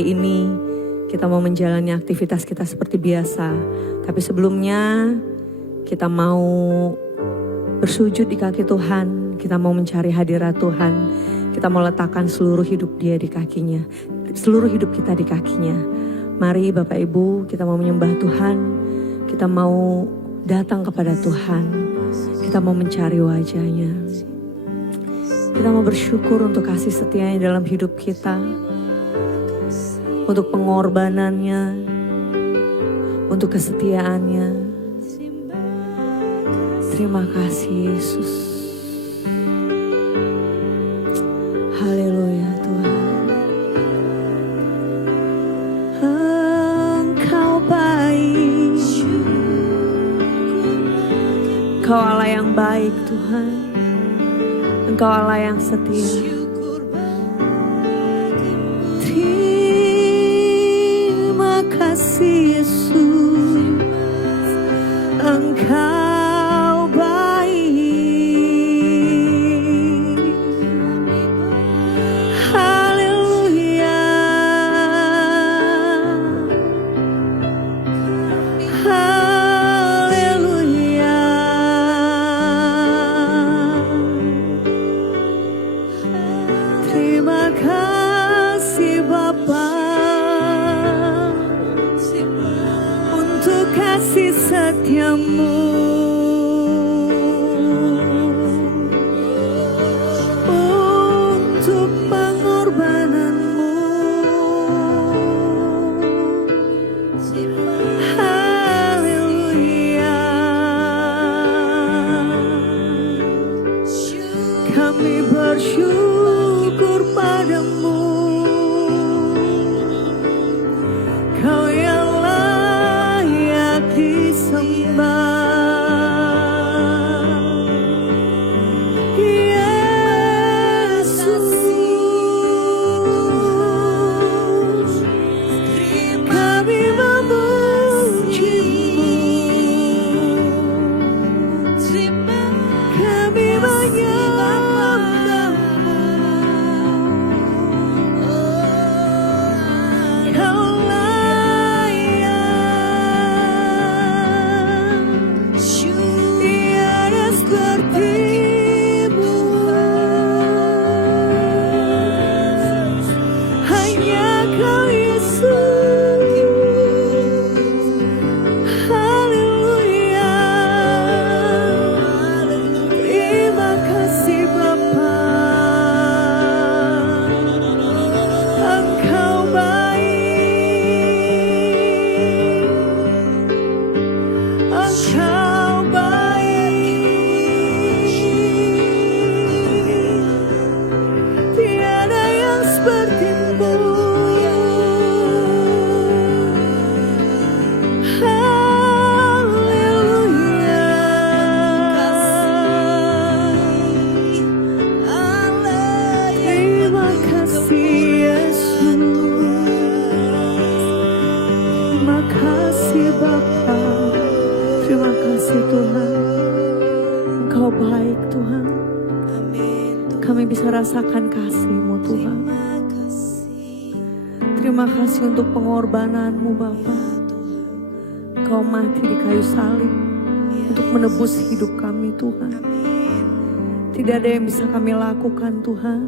hari ini kita mau menjalani aktivitas kita seperti biasa. Tapi sebelumnya kita mau bersujud di kaki Tuhan. Kita mau mencari hadirat Tuhan. Kita mau letakkan seluruh hidup dia di kakinya. Seluruh hidup kita di kakinya. Mari Bapak Ibu, kita mau menyembah Tuhan. Kita mau datang kepada Tuhan. Kita mau mencari wajahnya. Kita mau bersyukur untuk kasih setianya dalam hidup kita. Untuk pengorbanannya. Untuk kesetiaannya. Terima kasih Yesus. Haleluya Tuhan. Engkau baik. Engkau Allah yang baik Tuhan. Engkau Allah yang setia. Terima kasih Yesus. Engkau baik. Haleluya. Haleluya. Terima kasih Bapa untuk kasih setiamu, untuk pengorbananmu. Haleluya. Kami bersyukur padamu. Kau yang layak disembah. Yesus, kami memuji-Mu. Kami menyembah-Mu. Kau layak. Tiada seperti-Mu. Hanya Kau Yesus. Haleluya. Terima kasih Bapa. Engkau baik. Engkau baik. Tiada yang seperti-Mu. Haleluya. Terima kasih Yesus. Terima kasih Bapa. Terima kasih Tuhan. Engkau baik Tuhan. Kami bisa rasakan kasih-Mu Tuhan. Terima kasih untuk pengorbanan-Mu Bapa. Kau mati di kayu salib untuk menebus hidup kami Tuhan. Tidak ada yang bisa kami lakukan Tuhan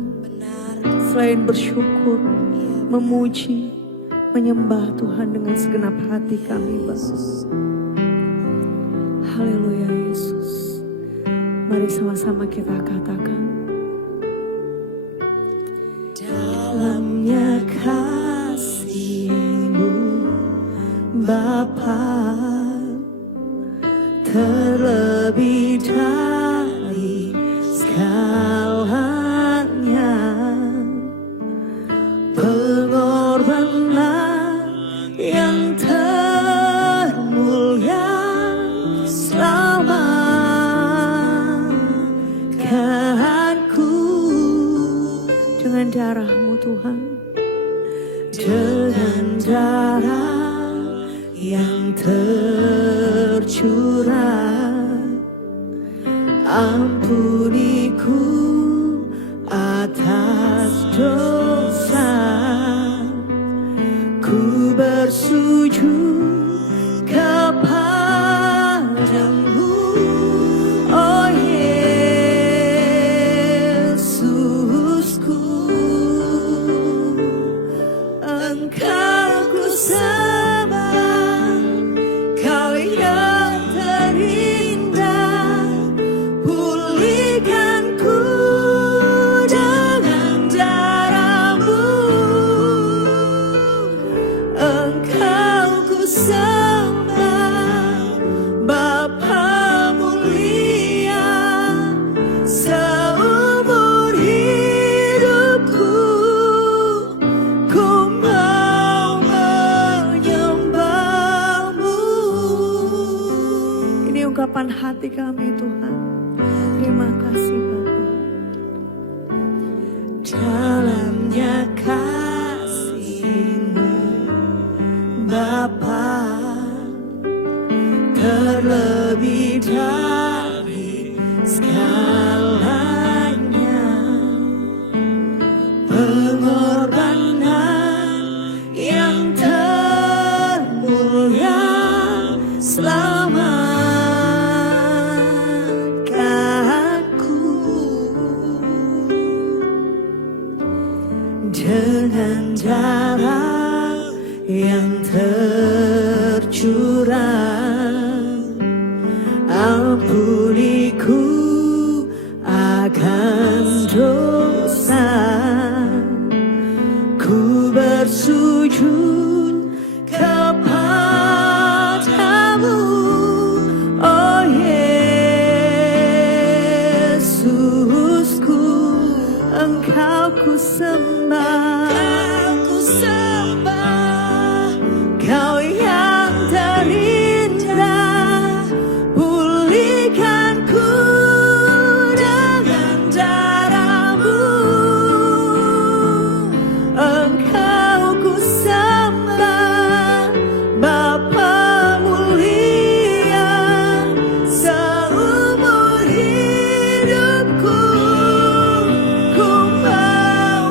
selain bersyukur, memuji, menyembah Tuhan dengan segenap hati kami Bapa. Haleluya Yesus. Mari sama-sama kita katakan. Dalamnya kasih-Mu Bapa, terlebih dari segalanya, pengorbanan yang termulia selamatkanku dengan darah-Mu Tuhan, dengan darah yang tercurah. Ampuniku atas dosa kepadamu, oh Yesusku. Engkau ku sembah, Kau yang terindah, pulihkan ku dengan darah-Mu. Engkau ku sembah, Bapa mulia, seumur hidupku ku mau menyembah-Mu. Ini ungkapan hati kami Tuhan. Terima kasih Bapa. Dalamnya kasih-Mu Bapa, terlebih dari segalanya, pengorbanan yang termulia selamatkan aku. Dengan darah yang tercurah, ampuniku akan dosa. Ku bersujud kepadamu, oh Yesusku. Engkau ku sembah, Kau yang terindah, pulihkan ku dengan darah-Mu. Engkau ku sembah, Bapa mulia, seumur hidupku ku mau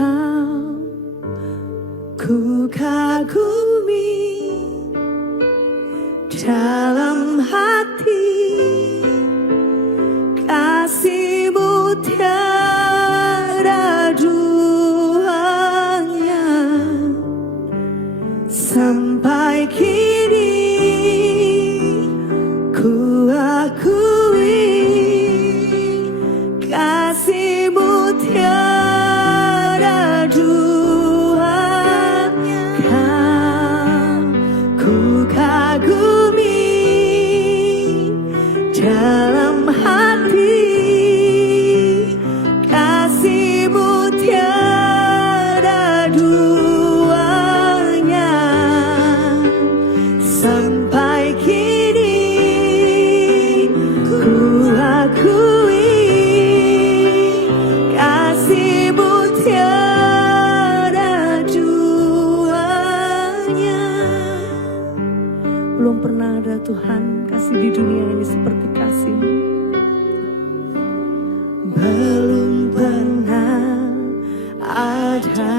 Engkau ku kagumi dalam hati, kasih-Mu tiada duanya. Sampai kini ku akui kasih-Mu tiada duanya. Ku kagumi dalam hati, kasih-Mu tiada duanya. Sampai kini ku akui kasih-Mu tiada duanya. Belum pernah ada Tuhan kasih di dunia ini seperti kasih-Mu. Belum pernah ada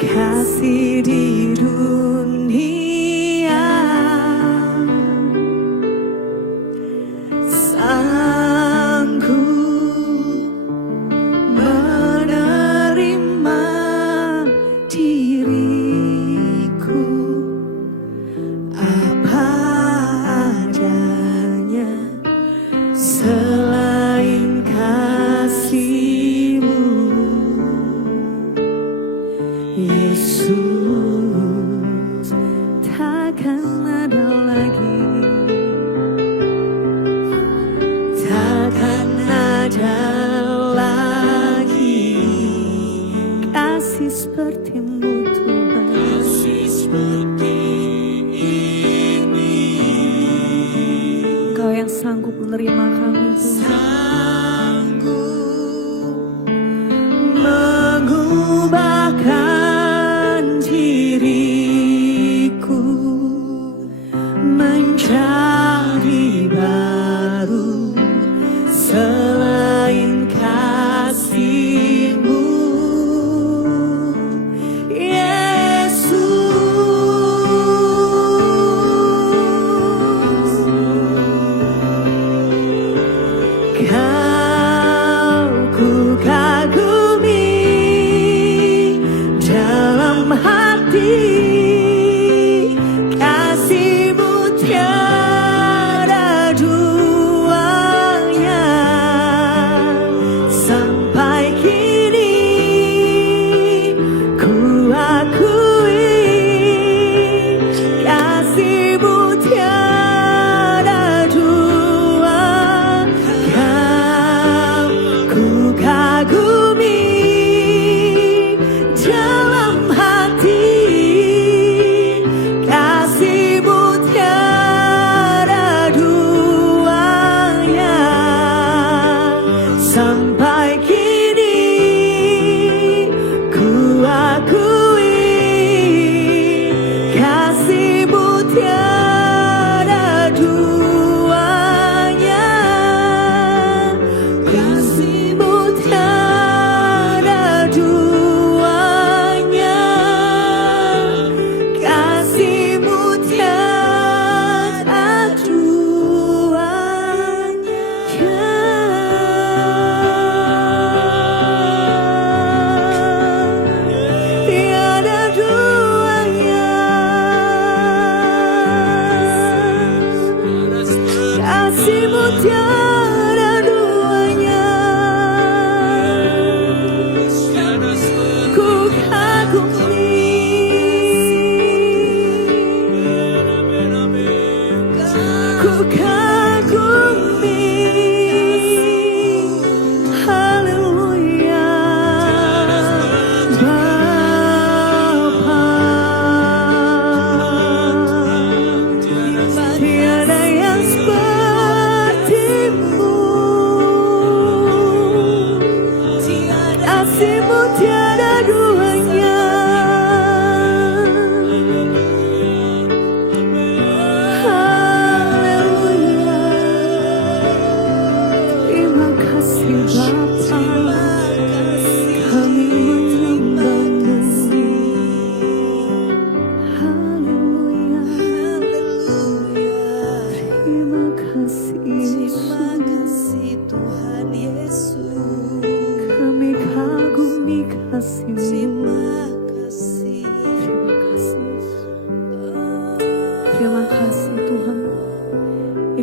kasih di dunia sanggup menerima diriku apa adanya selain kasih-Mu. Yesus, takkan ada lagi, takkan ada lagi kasih seperti-Mu Tuhan. Kasih seperti ini. Engkau yang sanggup menerima kami Tuhan. Sanggup mengubahkan diriku menjadi baru selain kasih-Mu. Yesus, Kau ku kagumi dalam hati, kasih-Mu tiada duanya. Sampai kini ku akui kasih-Mu tiada duanya. Ku kagumi dalam hati,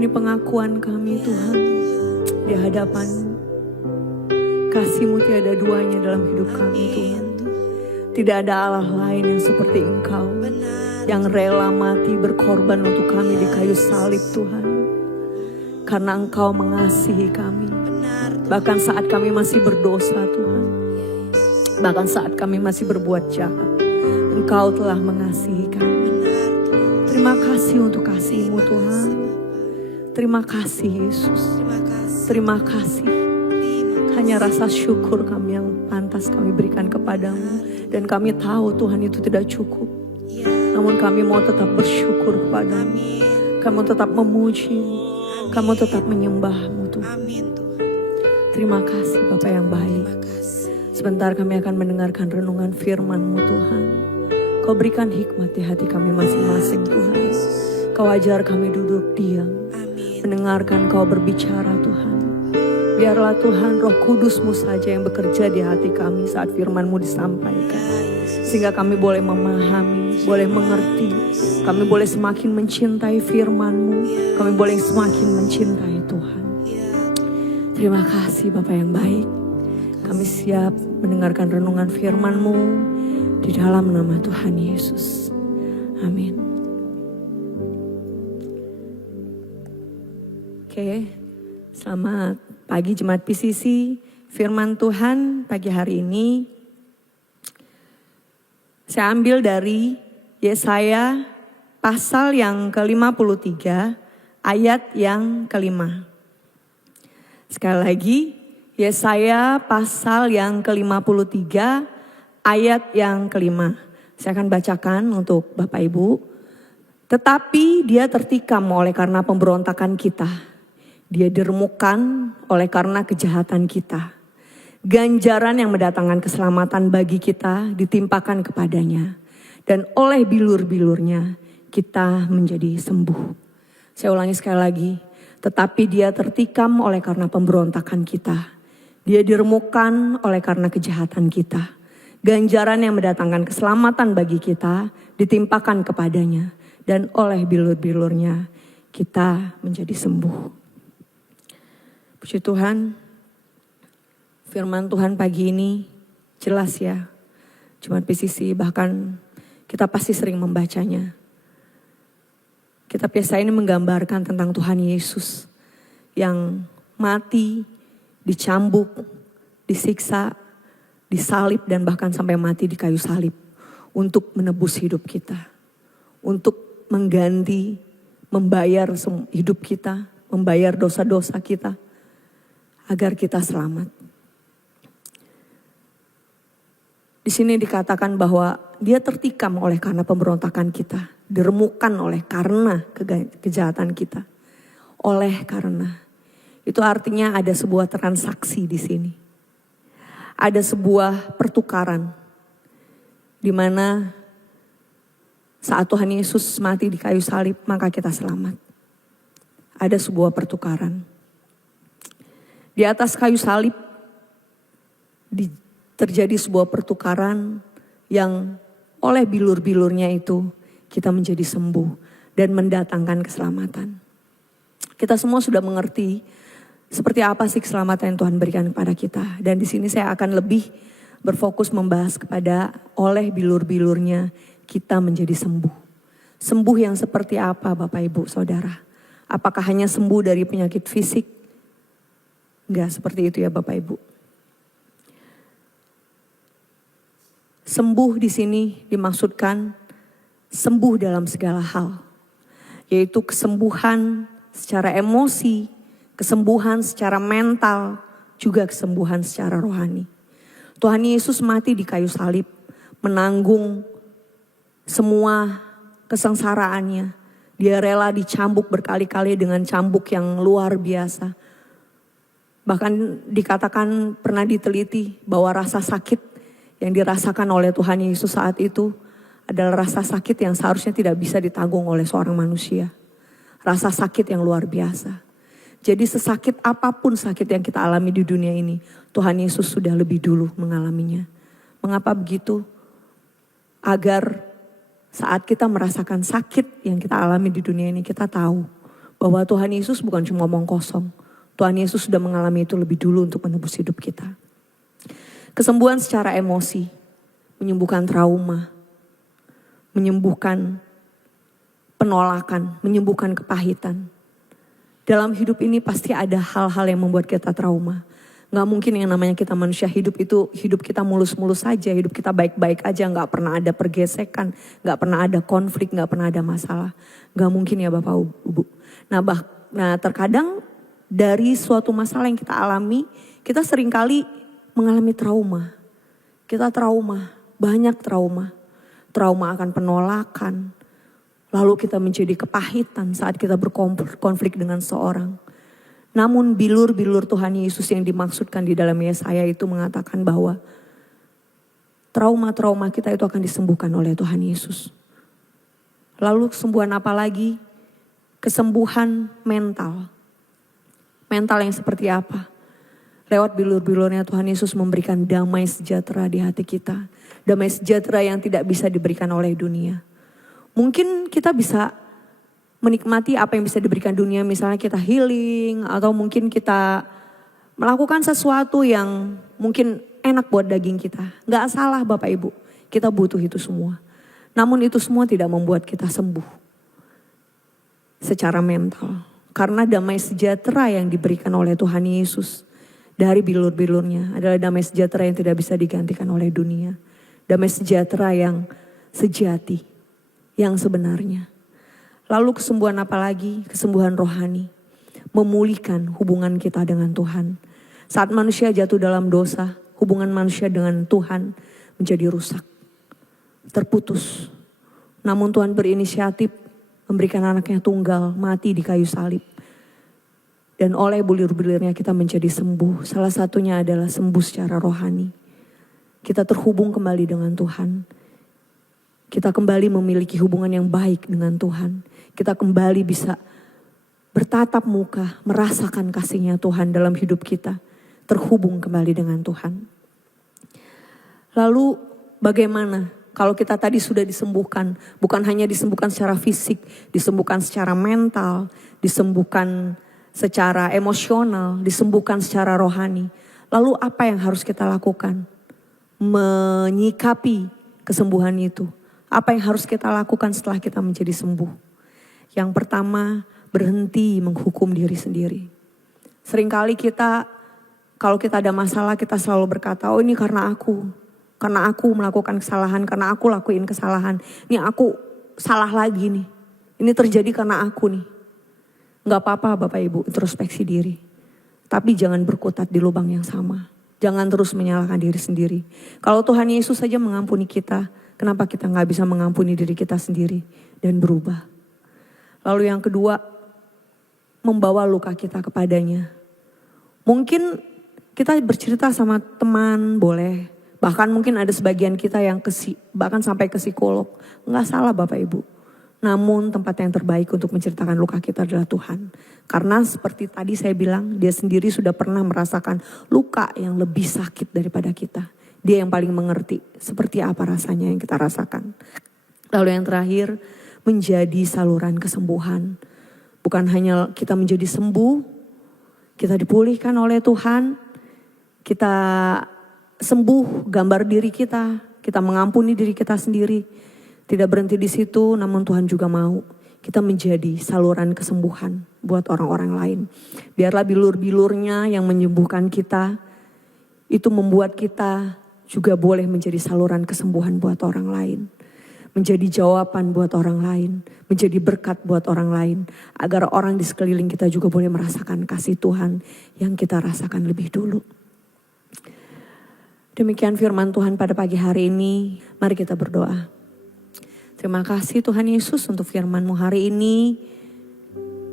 pengakuan kami Tuhan di hadapan-Mu. Kasih-Mu tiada duanya dalam hidup kami Tuhan. Tidak ada Allah lain yang seperti Engkau, yang rela mati berkorban untuk kami di kayu salib Tuhan. Karena Engkau mengasihi kami. Bahkan saat kami masih berdosa Tuhan. Bahkan saat kami masih berbuat jahat. Engkau telah mengasihi kami. Terima kasih untuk kasih-Mu Tuhan. Terima kasih Yesus. Terima kasih. Hanya rasa syukur kami yang pantas kami berikan kepadamu. Dan kami tahu Tuhan itu tidak cukup. Namun kami mau tetap bersyukur kepadamu. Kamu tetap memuji. Kamu tetap menyembah-Mu Tuhan. Terima kasih Bapa yang baik. Sebentar kami akan mendengarkan renungan firman-Mu Tuhan. Kau berikan hikmat di hati kami masing-masing Tuhan. Kau ajar kami duduk diam. Mendengarkan Kau berbicara Tuhan. Biarlah Tuhan Roh Kudus-Mu saja yang bekerja di hati kami saat firman-Mu disampaikan. Sehingga kami boleh memahami, boleh mengerti. Kami boleh semakin mencintai firman-Mu. Kami boleh semakin mencintai Tuhan. Terima kasih Bapa yang baik. Kami siap mendengarkan renungan firman-Mu di dalam nama Tuhan Yesus. Amin. Oke, selamat pagi Jemaat PCC. Firman Tuhan pagi hari ini saya ambil dari Yesaya pasal yang ke-53 ayat yang ke-5. Sekali lagi, Yesaya pasal yang ke-53 ayat yang ke-5. Saya akan bacakan untuk Bapak Ibu. Tetapi dia tertikam oleh karena pemberontakan kita. Dia diremukkan oleh karena kejahatan kita. Ganjaran yang mendatangkan keselamatan bagi kita ditimpakan kepadanya. Dan oleh bilur-bilurnya kita menjadi sembuh. Saya ulangi sekali lagi. Tetapi dia tertikam oleh karena pemberontakan kita. Dia diremukkan oleh karena kejahatan kita. Ganjaran yang mendatangkan keselamatan bagi kita ditimpakan kepadanya. Dan oleh bilur-bilurnya kita menjadi sembuh. Puji Tuhan, firman Tuhan pagi ini jelas ya. Jemaat PCC bahkan kita pasti sering membacanya. Kitab Yesaya ini menggambarkan tentang Tuhan Yesus yang mati, dicambuk, disiksa, disalib dan bahkan sampai mati di kayu salib untuk menebus hidup kita. Untuk mengganti, membayar hidup kita, membayar dosa-dosa kita agar kita selamat. Di sini dikatakan bahwa dia tertikam oleh karena pemberontakan kita, diremukkan oleh karena kejahatan kita. Oleh karena itu artinya ada sebuah transaksi di sini. Ada sebuah pertukaran di mana saat Tuhan Yesus mati di kayu salib maka kita selamat. Ada sebuah pertukaran. Di atas kayu salib terjadi sebuah pertukaran yang oleh bilur-bilurnya itu kita menjadi sembuh dan mendatangkan keselamatan. Kita semua sudah mengerti seperti apa sih keselamatan yang Tuhan berikan kepada kita. Dan di sini saya akan lebih berfokus membahas kepada oleh bilur-bilurnya kita menjadi sembuh. Sembuh yang seperti apa Bapak Ibu Saudara? Apakah hanya sembuh dari penyakit fisik? Enggak seperti itu ya Bapak Ibu. Sembuh di sini dimaksudkan sembuh dalam segala hal. Yaitu kesembuhan secara emosi, kesembuhan secara mental, juga kesembuhan secara rohani. Tuhan Yesus mati di kayu salib, menanggung semua kesengsaraannya. Dia rela dicambuk berkali-kali dengan cambuk yang luar biasa. Bahkan dikatakan pernah diteliti bahwa rasa sakit yang dirasakan oleh Tuhan Yesus saat itu adalah rasa sakit yang seharusnya tidak bisa ditanggung oleh seorang manusia. Rasa sakit yang luar biasa. Jadi sesakit apapun sakit yang kita alami di dunia ini, Tuhan Yesus sudah lebih dulu mengalaminya. Mengapa begitu? Agar saat kita merasakan sakit yang kita alami di dunia ini, kita tahu Bahwa Tuhan Yesus bukan cuma omong kosong. Tuhan Yesus sudah mengalami itu lebih dulu untuk menebus hidup kita. Kesembuhan secara emosi, menyembuhkan trauma, menyembuhkan penolakan, menyembuhkan kepahitan. Dalam hidup ini pasti ada hal-hal yang membuat kita trauma. Gak mungkin yang namanya kita manusia hidup itu, hidup kita mulus-mulus saja, hidup kita baik-baik aja, gak pernah ada pergesekan, gak pernah ada konflik, gak pernah ada masalah. Gak mungkin ya Bapak Ibu. Nah terkadang dari suatu masalah yang kita alami, kita seringkali mengalami trauma. Kita trauma, banyak trauma. Trauma akan penolakan. Lalu kita menjadi kepahitan saat kita berkonflik dengan seorang. Namun bilur-bilur Tuhan Yesus yang dimaksudkan di dalam Yesaya itu mengatakan bahwa trauma-trauma kita itu akan disembuhkan oleh Tuhan Yesus. Lalu kesembuhan apa lagi? Kesembuhan mental. Mental yang seperti apa? Lewat bilur-bilurnya Tuhan Yesus memberikan damai sejahtera di hati kita. Damai sejahtera yang tidak bisa diberikan oleh dunia. Mungkin kita bisa menikmati apa yang bisa diberikan dunia, misalnya kita healing atau mungkin kita melakukan sesuatu yang mungkin enak buat daging kita. Gak salah Bapak Ibu, kita butuh itu semua. Namun itu semua tidak membuat kita sembuh secara mental. Karena damai sejahtera yang diberikan oleh Tuhan Yesus dari bilur-bilurnya adalah damai sejahtera yang tidak bisa digantikan oleh dunia. Damai sejahtera yang sejati, yang sebenarnya. Lalu kesembuhan apa lagi? Kesembuhan rohani. Memulihkan hubungan kita dengan Tuhan. Saat manusia jatuh dalam dosa, hubungan manusia dengan Tuhan menjadi rusak. Terputus. Namun Tuhan berinisiatif memberikan anaknya tunggal mati di kayu salib. Dan oleh bulir-bulirnya kita menjadi sembuh. Salah satunya adalah sembuh secara rohani. Kita terhubung kembali dengan Tuhan. Kita kembali memiliki hubungan yang baik dengan Tuhan. Kita kembali bisa bertatap muka, merasakan kasih-Nya Tuhan dalam hidup kita. Terhubung kembali dengan Tuhan. Lalu bagaimana kalau kita tadi sudah disembuhkan? Bukan hanya disembuhkan secara fisik, disembuhkan secara mental, disembuhkan secara emosional, disembuhkan secara rohani. Lalu apa yang harus kita lakukan? Menyikapi kesembuhan itu. Apa yang harus kita lakukan setelah kita menjadi sembuh? Yang pertama, berhenti menghukum diri sendiri. Seringkali kita, kalau kita ada masalah, kita selalu berkata, oh ini karena aku melakukan kesalahan, karena aku lakuin kesalahan. Ini aku salah lagi nih. Ini terjadi karena aku nih. Gak apa-apa Bapak Ibu, introspeksi diri. Tapi jangan berkutat di lubang yang sama. Jangan terus menyalahkan diri sendiri. Kalau Tuhan Yesus saja mengampuni kita, kenapa kita gak bisa mengampuni diri kita sendiri dan berubah? Lalu yang kedua, membawa luka kita kepadanya. Mungkin kita bercerita sama teman, boleh. Bahkan mungkin ada sebagian kita yang bahkan sampai ke psikolog. Gak salah Bapak Ibu. Namun tempat yang terbaik untuk menceritakan luka kita adalah Tuhan. Karena seperti tadi saya bilang, dia sendiri sudah pernah merasakan luka yang lebih sakit daripada kita. Dia yang paling mengerti seperti apa rasanya yang kita rasakan. Lalu yang terakhir, menjadi saluran kesembuhan. Bukan hanya kita menjadi sembuh, kita dipulihkan oleh Tuhan, kita sembuh gambar diri kita mengampuni diri kita sendiri. Tidak berhenti di situ, namun Tuhan juga mau kita menjadi saluran kesembuhan buat orang-orang lain. Biarlah bilur-bilurnya yang menyembuhkan kita, itu membuat kita juga boleh menjadi saluran kesembuhan buat orang lain. Menjadi jawaban buat orang lain, menjadi berkat buat orang lain. Agar orang di sekeliling kita juga boleh merasakan kasih Tuhan yang kita rasakan lebih dulu. Demikian firman Tuhan pada pagi hari ini, mari kita berdoa. Terima kasih Tuhan Yesus untuk firman-Mu hari ini.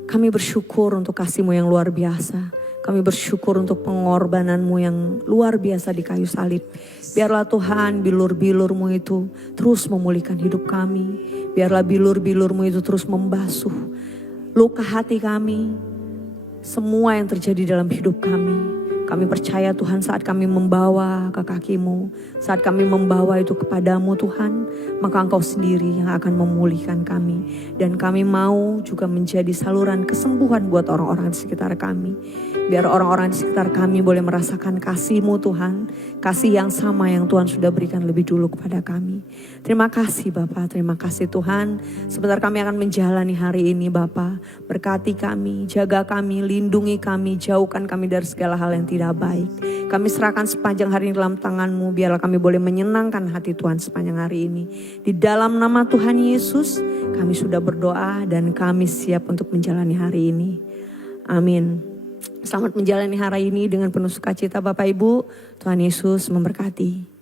Kami bersyukur untuk kasih-Mu yang luar biasa. Kami bersyukur untuk pengorbanan-Mu yang luar biasa di kayu salib. Biarlah Tuhan bilur-bilur-Mu itu terus memulihkan hidup kami. Biarlah bilur-bilur-Mu itu terus membasuh luka hati kami. Semua yang terjadi dalam hidup kami. Kami percaya Tuhan saat kami membawa ke kaki-Mu, saat kami membawa itu kepadamu Tuhan, maka Engkau sendiri yang akan memulihkan kami. Dan kami mau juga menjadi saluran kesembuhan buat orang-orang di sekitar kami. Biar orang-orang di sekitar kami boleh merasakan kasih-Mu Tuhan, kasih yang sama yang Tuhan sudah berikan lebih dulu kepada kami. Terima kasih Bapa, terima kasih Tuhan. Sebentar kami akan menjalani hari ini Bapa. Berkati kami, jaga kami, lindungi kami, jauhkan kami dari segala hal yang tidak baik. Kami serahkan sepanjang hari ini dalam tangan-Mu, biarlah kami boleh menyenangkan hati Tuhan sepanjang hari ini. Di dalam nama Tuhan Yesus, kami sudah berdoa dan kami siap untuk menjalani hari ini. Amin. Selamat menjalani hari ini dengan penuh sukacita Bapak Ibu. Tuhan Yesus memberkati.